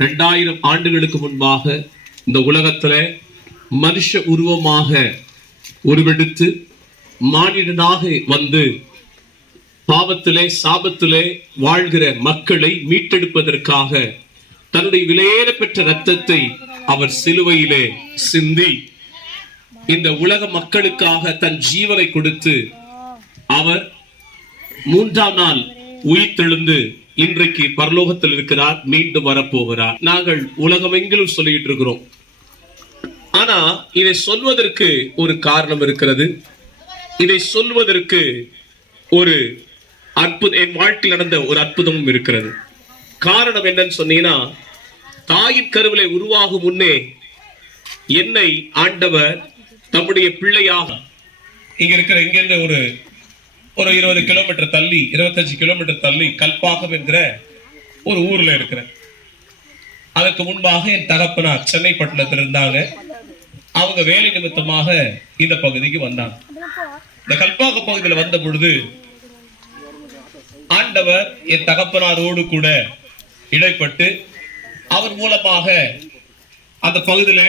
ரெண்டாயிரம் ஆண்டுகளுக்கு முன்பாக இந்த உலகத்தில் மனுஷ உருவமாக உருவெடுத்து மானிடனாக வந்து பாவத்திலே சாபத்திலே வாழ்கிற மக்களை மீட்டெடுப்பதற்காக தன்னுடைய விலையேற பெற்ற அவர் சிலுவையிலே சிந்தி இந்த உலக மக்களுக்காக தன் ஜீவனை கொடுத்து அவர் மூன்றாம் நாள் உயிர்த்தெழுந்து இன்றைக்கு பரலோகத்தில் இருக்கிறார் மீண்டும் வரப்போகிறார். நாங்கள் உலகமெங்கிலும் சொல்லிட்டு இருக்கிறோம் ஆனா இதை சொல்வதற்கு ஒரு காரணம் இருக்கிறது. இதை சொல்வதற்கு ஒரு அற்புத என் வாழ்க்கையில் நடந்த ஒரு அற்புதமும் இருக்கிறது. காரணம் என்னன்னு சொன்னீங்கன்னா தாயின் கருவிலை உருவாகும் முன்னே என்னை ஆண்டவர் தம்முடைய பிள்ளையாக இங்க இருக்கிற இங்கிருந்த ஒரு ஒரு இருபது கிலோமீட்டர் தள்ளி இருபத்தஞ்சு கிலோமீட்டர் தள்ளி கல்பாகம் என்கிற ஒரு ஊர்ல இருக்கிறேன். அதற்கு முன்பாக என் தகப்பனார் சென்னை பட்டணத்தில் இருந்தாங்க. அவங்க வேலை நிமித்தமாக இந்த பகுதிக்கு வந்தாங்க. இந்த கல்பாக பகுதியில் வந்த பொழுது ஆண்டவர் என் தகப்பனாரோடு கூட இடைப்பட்டு அவர் மூலமாக அந்த பகுதியில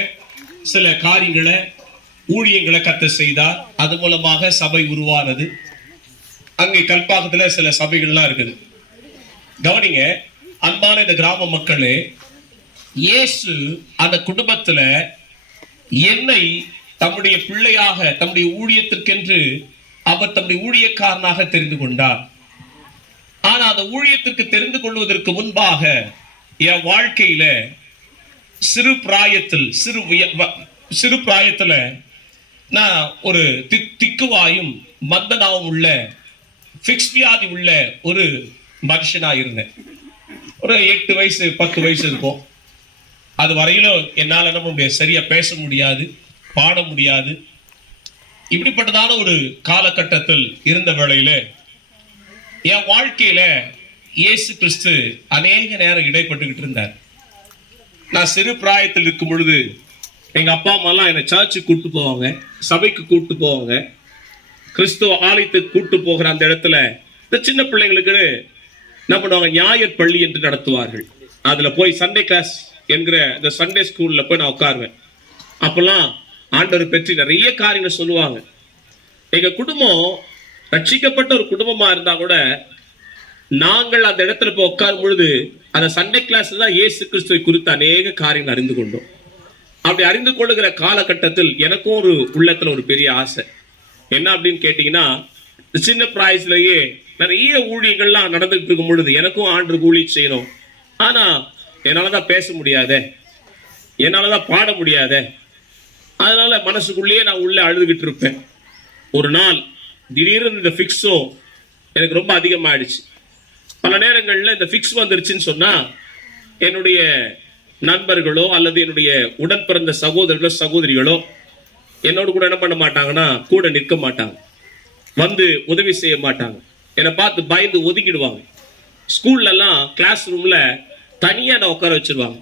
சில காரியங்களை ஊழியங்களை கத்த செய்தார். அது மூலமாக சபை உருவானது. அங்கே கல்பாக்கத்துல சில சபைகள்லாம் இருக்குது. கவனிங்க அன்பான இந்த கிராம மக்களே இயேசு அந்த குடும்பத்துல என்னை தம்முடைய பிள்ளையாக தம்முடைய ஊழியத்திற்கென்று அவர் தம்முடைய ஊழியக்காரனாக தெரிந்து கொண்டார். ஆனா அந்த ஊழியத்திற்கு தெரிந்து கொள்வதற்கு முன்பாக என் வாழ்க்கையில சிறு பிராயத்தில் சிறு வ- சிறு பிராயத்துல நான் ஒரு திக் திக்குவாயும் மந்தனாவும் உள்ள ஃபிக்ஸ் வியாதி உள்ள ஒரு மனுஷனாக இருந்தேன். ஒரு எட்டு வயசு பத்து வயசு இருக்கும். அது வரையிலும் என்னால் என்ன முடியாது. சரியாக பேச முடியாது பாட முடியாது. இப்படிப்பட்டதான ஒரு காலகட்டத்தில் இருந்த வேளையில் என் வாழ்க்கையில் இயேசு கிறிஸ்து அநேக நேரம் இடைப்பட்டுக்கிட்டு இருந்தார். நான் சிறு பிராயத்தில் இருக்கும் பொழுது எங்கள் அப்பா அம்மாலாம் என்னை சர்ச்சுக்கு கூப்பிட்டு போவாங்க சபைக்கு கூப்பிட்டு போவாங்க. கிறிஸ்துவ ஆலயத்துக்கு கூட்டு போகிற அந்த இடத்துல இந்த சின்ன பிள்ளைங்களுக்கு என்ன பண்ணுவாங்க? ஞாயிற் பள்ளி என்று நடத்துவார்கள். அதுல போய் சண்டே கிளாஸ் என்கிற இந்த சண்டே ஸ்கூல்ல போய் நான் உட்காருவேன். அப்பெல்லாம் ஆண்டவர் பற்றி நிறைய காரியங்கள் சொல்லுவாங்க. எங்க குடும்பம் ரட்சிக்கப்பட்ட ஒரு குடும்பமா இருந்தா கூட நாங்கள் அந்த இடத்துல போய் உட்காரும் பொழுது அந்த சண்டே கிளாஸ்ல தான் இயேசு கிறிஸ்துவை குறித்து அநேக காரியங்கள் அறிந்து கொண்டோம். அப்படி அறிந்து கொள்ளுகிற காலகட்டத்தில் எனக்கும் ஒரு உள்ளத்துல ஒரு பெரிய ஆசை. என்ன அப்படின்னு கேட்டீங்கன்னா சின்ன பிராயசுலயே நிறைய ஊழியங்கள்லாம் நடந்துட்டு இருக்கும் பொழுது எனக்கும் ஆண்டு ஊழி செய்யணும். ஆனா என்னாலதான் பேச முடியாதே. என்னாலதான் பாட முடியாத. அதனால மனசுக்குள்ளேயே நான் உள்ள அழுதுகிட்டு இருப்பேன். ஒரு நாள் திடீர்னு இந்த ஃபிக்ஸும் எனக்கு ரொம்ப அதிகமாயிடுச்சு. பல நேரங்களில் இந்த ஃபிக்ஸ் வந்துருச்சுன்னு சொன்னா என்னுடைய நண்பர்களோ அல்லது என்னுடைய உடன் பிறந்த சகோதரர்களோ சகோதரிகளோ என்னோட கூட என்ன பண்ண மாட்டாங்கன்னா கூட நிற்க மாட்டாங்க. வந்து உதவி செய்ய மாட்டாங்க. என்னை பார்த்து பயந்து ஒதுக்கிடுவாங்க. ஸ்கூல்ல எல்லாம் கிளாஸ் ரூம்ல தனியா நான் உட்கார வச்சிருவாங்க.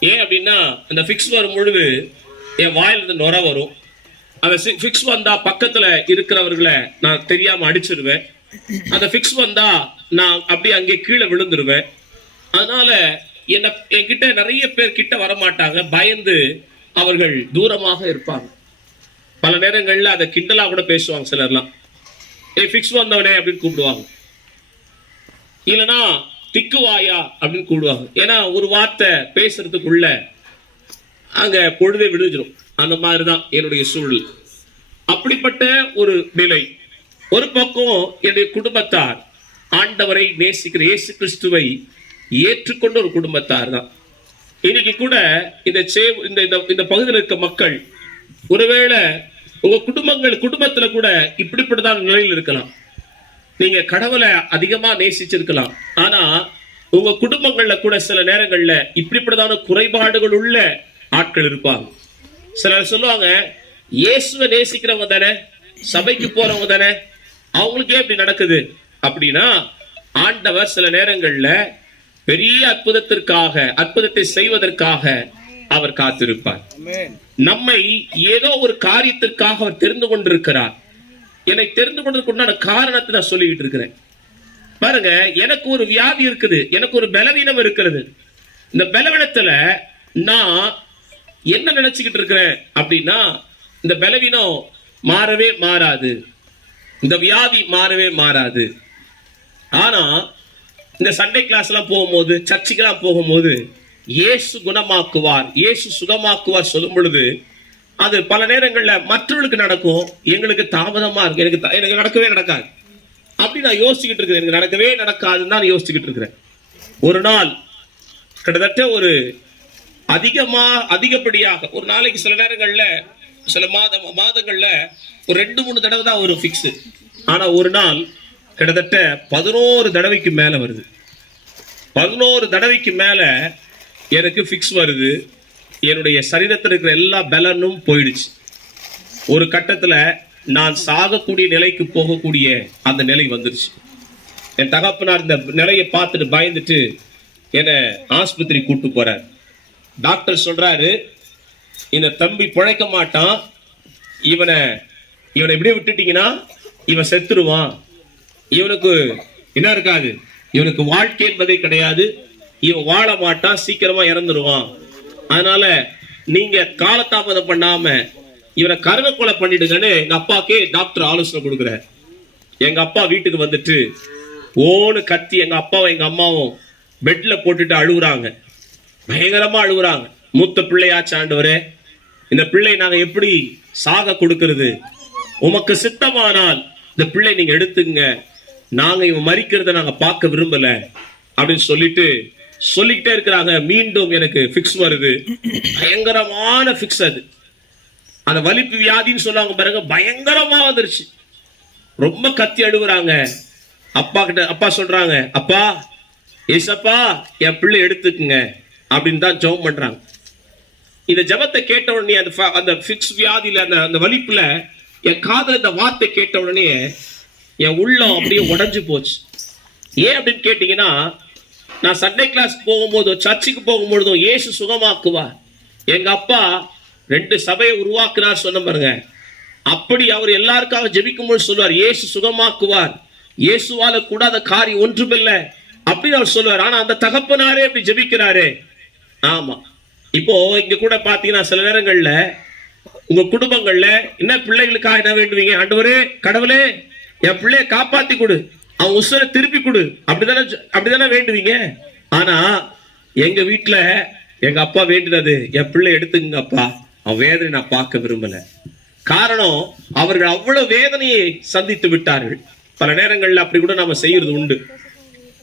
ஏன் அப்படின்னா அந்த ஃபிக்ஸ் வரும் பொழுது என் வாயிலிருந்து நுர வரும். அந்த ஃபிக்ஸ் வந்தா பக்கத்துல இருக்கிறவர்களை நான் தெரியாம அடிச்சிருவேன். அந்த ஃபிக்ஸ் வந்தா நான் அப்படியே அங்கே கீழே விழுந்துருவேன். அதனால என்ன என்கிட்ட நிறைய பேர் கிட்ட வரமாட்டாங்க. பயந்து அவர்கள் தூரமாக இருப்பாங்க. பல நேரங்களில் அதை கிண்டலாக கூட பேசுவாங்க சிலர்லாம். ஏ ஃபிக்ஸ் வந்தவனே அப்படின்னு கூப்பிடுவாங்க. இல்லனா திக்குவாயா அப்படின்னு கூப்பிடுவாங்க. ஏன்னா ஒரு வார்த்தை பேசுறதுக்குள்ள அங்கே பொழுதே விடுஞ்சிடும் அந்த மாதிரி தான் என்னுடைய சூழல். அப்படிப்பட்ட ஒரு நிலை. ஒரு பக்கம் என்னுடைய குடும்பத்தார் ஆண்டவரை நேசிக்கிற இயேசு கிறிஸ்துவை ஏற்றுக்கொண்ட ஒரு குடும்பத்தார் தான் இன்னைக்கு கூட இந்த சே இந்த இந்த- இந்த பகுதியில் இருக்க மக்கள் ஒருவேளை உங்க குடும்பங்கள் குடும்பத்துல கூட இப்படிப்பட்டதான நிலையில் இருக்கலாம். நீங்க கடவுளை அதிகமா நேசிச்சிருக்கலாம். ஆனா உங்க குடும்பங்கள்ல கூட சில நேரங்கள்ல இப்படிப்பட்டதான குறைபாடுகள் உள்ள ஆட்கள் இருப்பாங்க. சிலர் சொல்லுவாங்க இயேசுவை நேசிக்கிறவங்க தானே சபைக்கு போறவங்க தானே அவங்களுக்கே இப்படி நடக்குது. அப்படின்னா ஆண்டவர் சில நேரங்கள்ல பெரிய அற்புதத்திற்காக அற்புதத்தை செய்வதற்காக அவர் காத்திருப்பார். நம்மை ஏதோ ஒரு காரியத்திற்காக அவர் தெரிந்து கொண்டிருக்கிறார். என்னை தெரிந்து கொண்டதுக்கு உண்டான காரணத்தை நான் சொல்லிக்கிட்டு இருக்கிறேன். பாருங்க எனக்கு ஒரு வியாதி இருக்குது. எனக்கு ஒரு பலவீனம் இருக்கிறது. இந்த பலவீனத்துல நான் என்ன நினைச்சுக்கிட்டு இருக்கிறேன் அப்படின்னா இந்த பலவீனம் மாறவே மாறாது. இந்த வியாதி மாறவே மாறாது. ஆனா இந்த சண்டே கிளாஸ் எல்லாம் போகும்போது சர்ச்சுக்கெல்லாம் போகும்போது இயேசு குணமாக்குவார். இயேசு சுகமாக்குவார் சொல்லும் பொழுது அது பல நேரங்களில் மற்றவர்களுக்கு நடக்கும். எங்களுக்கு தாமதமா இருக்கு. எனக்கு எனக்கு நடக்கவே நடக்காது. அப்படி நான் யோசிச்சுக்கிட்டு இருக்கிறேன். எனக்கு நடக்கவே நடக்காதுன்னு தான் யோசிச்சுக்கிட்டு இருக்கிறேன். ஒரு நாள் கிட்டத்தட்ட ஒரு அதிகமா அதிகப்படியாக ஒரு நாளைக்கு சில நேரங்களில் சில மாத மாதங்கள்ல ஒரு ரெண்டு மூணு தடவை தான் ஒரு ஃபிக்ஸு ஆனா ஒரு நாள் கிட்டத்தட்ட பதினோரு தடவைக்கு மேல வருது. பதினோரு தடவைக்கு மேல எனக்கு ஃபிக்ஸ் வருது. என்னுடைய சரீரத்தில் இருக்கிற எல்லா பலனும் போயிடுச்சு. ஒரு கட்டத்தில் நான் சாகக்கூடிய நிலைக்கு போகக்கூடிய அந்த நிலை வந்துருச்சு. என் தகப்பனார் இந்த நிலையை பார்த்துட்டு பயந்துட்டு என்னை ஆஸ்பத்திரி கூட்டு போகிறார் டாக்டர் சொல்கிறாரு இந்த தம்பி பிழைக்க மாட்டான். இவனை இவனை இப்படியே விட்டுட்டீங்கன்னா இவன் செத்துருவான். இவனுக்கு என்ன இருக்காது? இவனுக்கு வாழ்க்கை என்பதே கிடையாது. இவன் வாழ மாட்டான் சீக்கிரமா இறந்துருவான். அதனால நீங்க காலதாமதம் பண்ணாம இவனை கருணை கொலை பண்ணிடுங்கன்னு எங்க அப்பாக்கே டாக்டர் ஆலோசனை கொடுக்குற எங்க அப்பா வீட்டுக்கு வந்துட்டு ஓனு கத்தி எங்க அப்பாவும் எங்க அம்மாவும் பெட்ல போட்டுட்டு அழுகுறாங்க. பயங்கரமா அழுகுறாங்க. மூத்த பிள்ளையாச்சு ஆண்டவரே இந்த பிள்ளை நாங்க எப்படி சாக கொடுக்கறது? உமக்கு சித்தமானால் இந்த பிள்ளை நீங்க எடுத்துங்க நாங்க இவன் மறிக்கிறத நாங்க பார்க்க விரும்பல அப்படின்னு சொல்லிட்டு சொல்லிக்கிட்டே இருக்கிறாங்க. மீண்டும் எனக்கு ஃபிக்ஸ் வருது. பயங்கரமான ஃபிக்ஸ் அது. அந்த வலிப்பு வியாதின்னு சொல்லுவாங்க பாருங்க பயங்கரமா வந்துருச்சு. ரொம்ப கத்தி அழுகுறாங்க அப்பா கிட்ட அப்பா சொல்றாங்க அப்பா ஏசப்பா என் பிள்ளை எடுத்துக்குங்க. அப்படின்னு தான் ஜெபம் பண்றாங்க. இந்த ஜெபத்தை கேட்ட உடனே அந்த ஃப- அந்த ஃபிக்ஸ் வியாதியில அந்த அந்த வலிப்புல என் காதல இந்த வார்த்தை கேட்ட உடனே என் உள்ளம் அப்படியே உடஞ்சு போச்சு. ஏன் அப்படின்னு கேட்டீங்கன்னா நான் சண்டே கிளாஸ் போகும்போதும் சர்ச்சுக்கு போகும்பொழுதும் ஏசு சுகமாக்குவார். எங்க அப்பா ரெண்டு சபையை உருவாக்குனார் சொன்ன பாருங்க. அப்படி அவர் எல்லாருக்காக ஜெபிக்கும்போது சொல்லுவார் ஏசு சுகமாக்குவார். இயேசுவால கூடாத காரியம் ஒன்றுமில்லை. அப்படின்னு அவர் சொல்லுவார். ஆனா அந்த தகப்பனாரே அப்படி ஜெபிக்கிறாரே. ஆமா. இப்போ இங்க கூட பாத்தீங்கன்னா சில நேரங்கள்ல உங்க குடும்பங்கள்ல என்ன பிள்ளைகளுக்காக என்ன வேண்டுவீங்க? ஆண்டவரே கடவுளே என் பிள்ளைய காப்பாத்தி கொடு. அவன் உசுரை திருப்பி கொடு. அப்படிதானே அப்படிதானே வேண்டுவீங்க? ஆனா எங்க வீட்டுல எங்க அப்பா வேண்டினது என் பிள்ளை எடுத்துங்க அப்பா. அவன் வேதனை நான் பார்க்க விரும்பல. காரணம் அவர்கள் அவ்வளவு வேதனையை சந்தித்து விட்டார்கள். பல நேரங்கள்ல அப்படி கூட நாம செய்யறது உண்டு.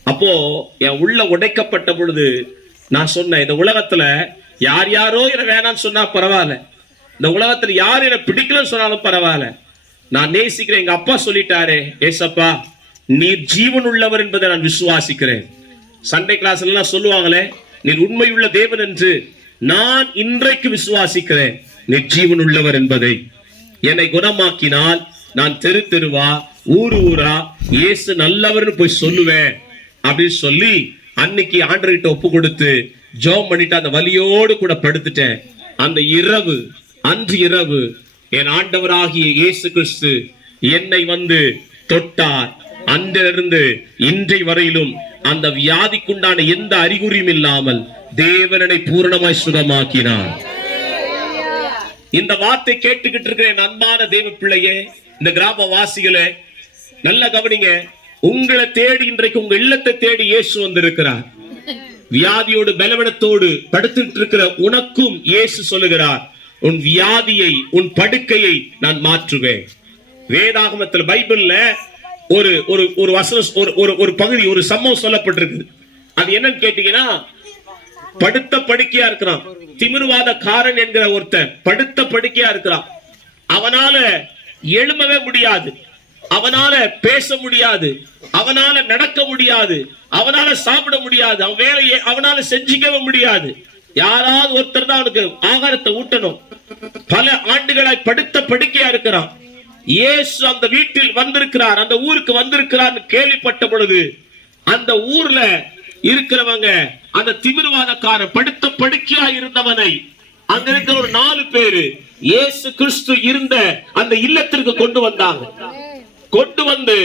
அப்போ என் உள்ள உடைக்கப்பட்ட பொழுது நான் சொன்னேன் இந்த உலகத்துல யார் யாரோ என்ன வேணாம்னு சொன்னா பரவாயில்ல. இந்த உலகத்துல யார் என பிடிக்கலன்னு சொன்னாலும் பரவாயில்ல. நான் நேசிக்கிறேன் எங்க அப்பா சொல்லிட்டாரே ஏசப்பா நீர் ஜீவன் உள்ளவர் என்பதை நான் விசுவாசிக்கிறேன். சண்டே கிளாஸ் எல்லாம் சொல்லுவாங்களே நீர் உண்மையுள்ள தேவன் என்று நான் இன்றைக்கு விசுவாசிக்கிறேன். நீர் ஜீவன் உள்ளவர் என்பதை. என்னை குணமாக்கினால் நான் தெரு தெருவா ஊர் ஊரா இயேசு நல்லவர்னு போய் சொல்லுவேன் அப்படின்னு சொல்லி அன்னைக்கு ஆண்டர்கிட்ட ஒப்பு கொடுத்து ஜோம் பண்ணிட்டு அந்த வலியோடு கூட படுத்துட்டேன். அந்த இரவு அன்று இரவு என் ஆண்டவராகிய இயேசு கிறிஸ்து என்னை வந்து தொட்டார். அன்றிலிருந்து இன்றை வரையிலும் அந்த வியாதிக்குண்டான எந்த அறிகுறியும் இல்லாமல் தேவனனை பூரணமாய் சுகமாக்கினார். இந்த வார்த்தை கேட்டுக்கிட்டு இருக்கிற அன்பான தேவ பிள்ளையே இந்த கிராம வாசிகளே நல்ல கவனிங்க. உங்களை தேடி இன்றைக்கு உங்க இல்லத்தை தேடி இயேசு வந்திருக்கிறார். வியாதியோடு பலவனத்தோடு படுத்துட்டு இருக்கிற உனக்கும் இயேசு சொல்லுகிறார் உன் வியாதியை உன் படுக்கையை நான் மாற்றுவேன். வேதாகமத்தில் பைபிள்ல ஒரு ஒரு ஒரு வசனம் ஒரு ஒரு ஒரு பகுதி ஒரு சம்பவம் சொல்லப்பட்டிருக்கு அது என்னன்னு கேட்டீங்கன்னா படுத்த படுக்கையா இருக்கிறான். திமிர்வாத காரன் என்கிற ஒருத்தன் படுத்த படுக்கையா இருக்கிறான். அவனால எழும்பவே முடியாது. அவனால பேச முடியாது. அவனால நடக்க முடியாது. அவனால சாப்பிட முடியாது. அவன் வேலையை அவனால செஞ்சுக்கவே முடியாது. யாராவது ஒருத்தர் தான் அவனுக்கு ஆகாரத்தை ஊட்டணும். பல ஆண்டுகளாய் படுத்த படுக்கையா இருக்கிறான். இயேசு அந்த வீட்டில் வந்திருக்கிறார் அந்த ஊருக்கு வந்திருக்கிறார் கேள்விப்பட்ட பொழுது அந்த ஊர்ல இருக்கிறவங்க அந்த திமிர்வாதக்காரன் படுத்த படுக்கையா இருந்தவனை அங்க இருக்கிற ஒரு நாலு பேரு இயேசு கிறிஸ்து இருந்த அந்த இல்லத்திற்கு கொண்டு வந்தாங்க. கொண்டு வந்து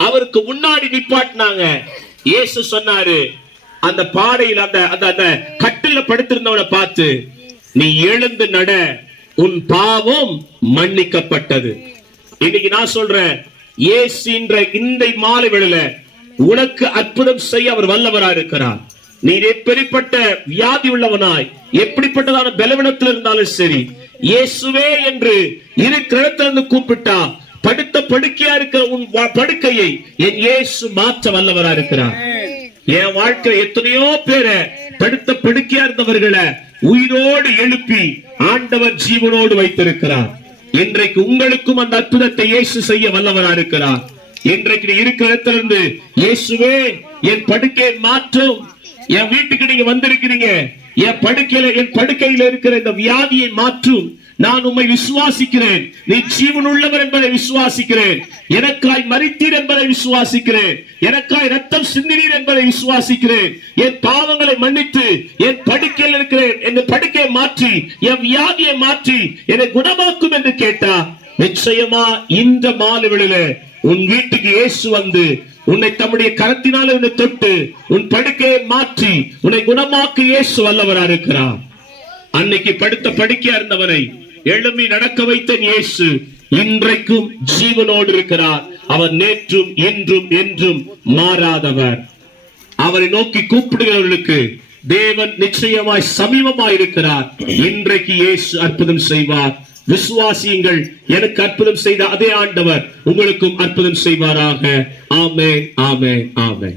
அவருக்கு முன்னாடி நிப்பாட்டினாங்க. இயேசு சொன்னாரு அந்த பாடையில் அந்த அந்த அந்த கட்டில படுத்திருந்தவனை பார்த்து நீ எழுந்து நட உன் பாவம் மன்னிக்கப்பட்டது. இன்னைக்கு நான் சொல்றேன் இயேசுன்ற இந்த மாலை வேளையில உனக்கு அற்புதம் செய்ய அவர் வல்லவரா இருக்கிறார். நீ எப்படிப்பட்ட வியாதி உள்ளவனாய் எப்படிப்பட்டதான பலவீனத்தில் இருந்தாலும் சரி இயேசுவே என்று இருக்கிற இடத்துல இருந்து கூப்பிட்டா படுத்த படுக்கையா இருக்கிற உன் படுக்கையை என் இயேசு மாற்ற வல்லவரா இருக்கிறார். என் வாழ்க்கை எத்தனையோ பேரை படுத்த படுக்கையா இருந்தவர்களை உயிரோடு எழுப்பி ஆண்டவர் ஜீவனோடு வைத்திருக்கிறார். இன்றைக்கு உங்களுக்கும் அந்த அற்புதத்தை இயேசு செய்ய வல்லவரா இருக்கிறார். இன்றைக்கு நீ இருக்கிற இடத்துல இருந்து இயேசுவே என் படுக்கையை மாற்றும். என் வீட்டுக்கு நீங்க வந்திருக்கிறீங்க. என் படுக்கையில என் படுக்கையில இருக்கிற இந்த வியாதியை மாற்றும். நான் உம்மை விசுவாசிக்கிறேன். நீ ஜீவன் உள்ளவர் என்பதை விசுவாசிக்கிறேன். எனக்காய் மறித்தீர் என்பதை விசுவாசிக்கிறேன். எனக்காய் ரத்தம் சிந்தினீர் என்பதை விசுவாசிக்கிறேன். என் பாவங்களை மன்னித்து என் படுக்கையில் இருக்கிறேன். என் படுக்கையை மாற்றி என் வியாதியை மாற்றி என்னை குணமாக்கும் என்று கேட்டா நிச்சயமா இந்த மாலுவில உன் வீட்டுக்கு இயேசு வந்து உன்னை தம்முடைய கரத்தினால உன்னை தொட்டு உன் படுக்கையை மாற்றி உன்னை குணமாக்க இயேசு வல்லவரா இருக்கிறான் அன்னைக்கு படுத்த படுக்கையா இருந்தவரை எழும்பி நடக்க வைத்த இயேசு இன்றைக்கும் ஜீவனோடு இருக்கிறார். அவர் நேற்றும் இன்றும் என்றும் மாறாதவர். அவரை நோக்கி கூப்பிடுகிறவர்களுக்கு தேவன் நிச்சயமாய் சமீபமாய் இருக்கிறார். இன்றைக்கு இயேசு அற்புதம் செய்வார். விசுவாசியுங்கள் எனக்கு அற்புதம் செய்த அதே ஆண்டவர் உங்களுக்கும் அற்புதம் செய்வாராக. ஆமே ஆமே ஆமே